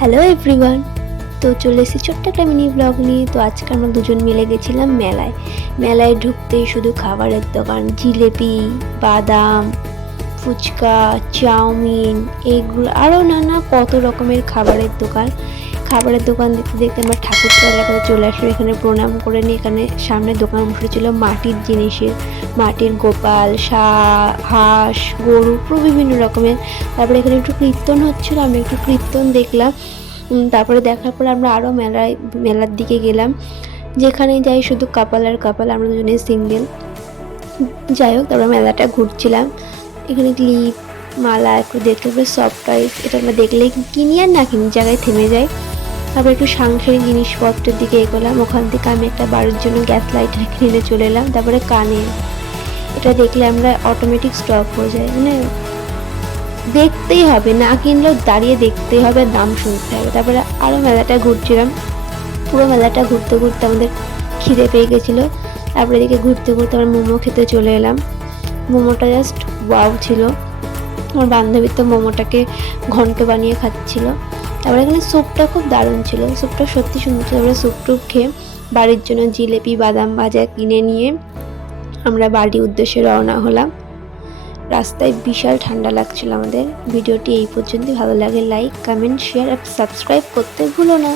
Hello everyone. তো চলে এসেছি ছোট্ট একটা মিনি ব্লগ নিয়ে। তো আজকে আমরা দুজন মিলে গেছিলাম মেলায়। মেলায় ঢুকতেই শুধু খাবারের দোকান, জিলেপি, বাদাম, ফুচকা, চাউমিন, এগুলো আরও নানা কত রকমের খাবারের দোকান। খাবারের দোকান দেখতে দেখতে আমরা ঠাকুরতলার কাছে চলে আসলো। এখানে প্রণাম করে নিয়ে এখানে সামনে দোকান বসেছিল মাটির জিনিসের, মাটির গোপাল, হাঁস, গরু, বিভিন্ন রকমের। তারপরে এখানে একটু কীর্তন হচ্ছিল, আমরা একটু কীর্তন দেখলাম। তারপরে দেখার পর আমরা আরও মেলার দিকে গেলাম। যেখানে যাই শুধু কাপাল আর কাপাল, আমরা দুজনে সিঙ্গেল। যাই হোক, তারপরে মেলাটা ঘুরছিলাম। এখানে ক্লিপ, মালা একটু দেখতে হবে, সফট টয়েস, এটা আমরা দেখলে কিনি আর না কিনি জায়গায় থেমে যাই। তারপর একটু সাংসারিক জিনিসপত্রের দিকে এগোলাম। ওখান থেকে আমি একটা বাড়ির জন্য গ্যাস লাইটার কিনে চলে এলাম। তারপরে কানে, এটা দেখলে আমরা অটোমেটিক স্টপ হয়ে যায়, মানে দেখতেই হবে, না কিনলেও দাঁড়িয়ে দেখতেই হবে, দাম শুনতে হবে। তারপরে আরও মেলাটা ঘুরছিলাম। পুরো মেলাটা ঘুরতে ঘুরতে আমাদের খিদে পেয়ে গেছিলো। তারপরে এদিকে ঘুরতে ঘুরতে আমরা মোমো খেতে চলে এলাম। মোমোটা জাস্ট ওয়াও ছিল। আমার বান্ধবী তো মোমোটাকে ঘন্ট বানিয়ে খাচ্ছিল। তারপরে এখানে স্যুপটা খুব দারুণ ছিল, স্যুপটা সত্যি সুন্দর ছিল। তারপরে স্যুপ টুপ খেয়ে বাড়ির জন্য জিলেপি, বাদাম ভাজা কিনে নিয়ে আমরা বাড়ির উদ্দেশ্যে রওনা হলাম। রাস্তায় বিশাল ঠান্ডা লাগছিল আমাদের। ভিডিওটি এই পর্যন্তই। ভালো লাগে লাইক, কমেন্ট, শেয়ার আর সাবস্ক্রাইব করতে ভুলো না।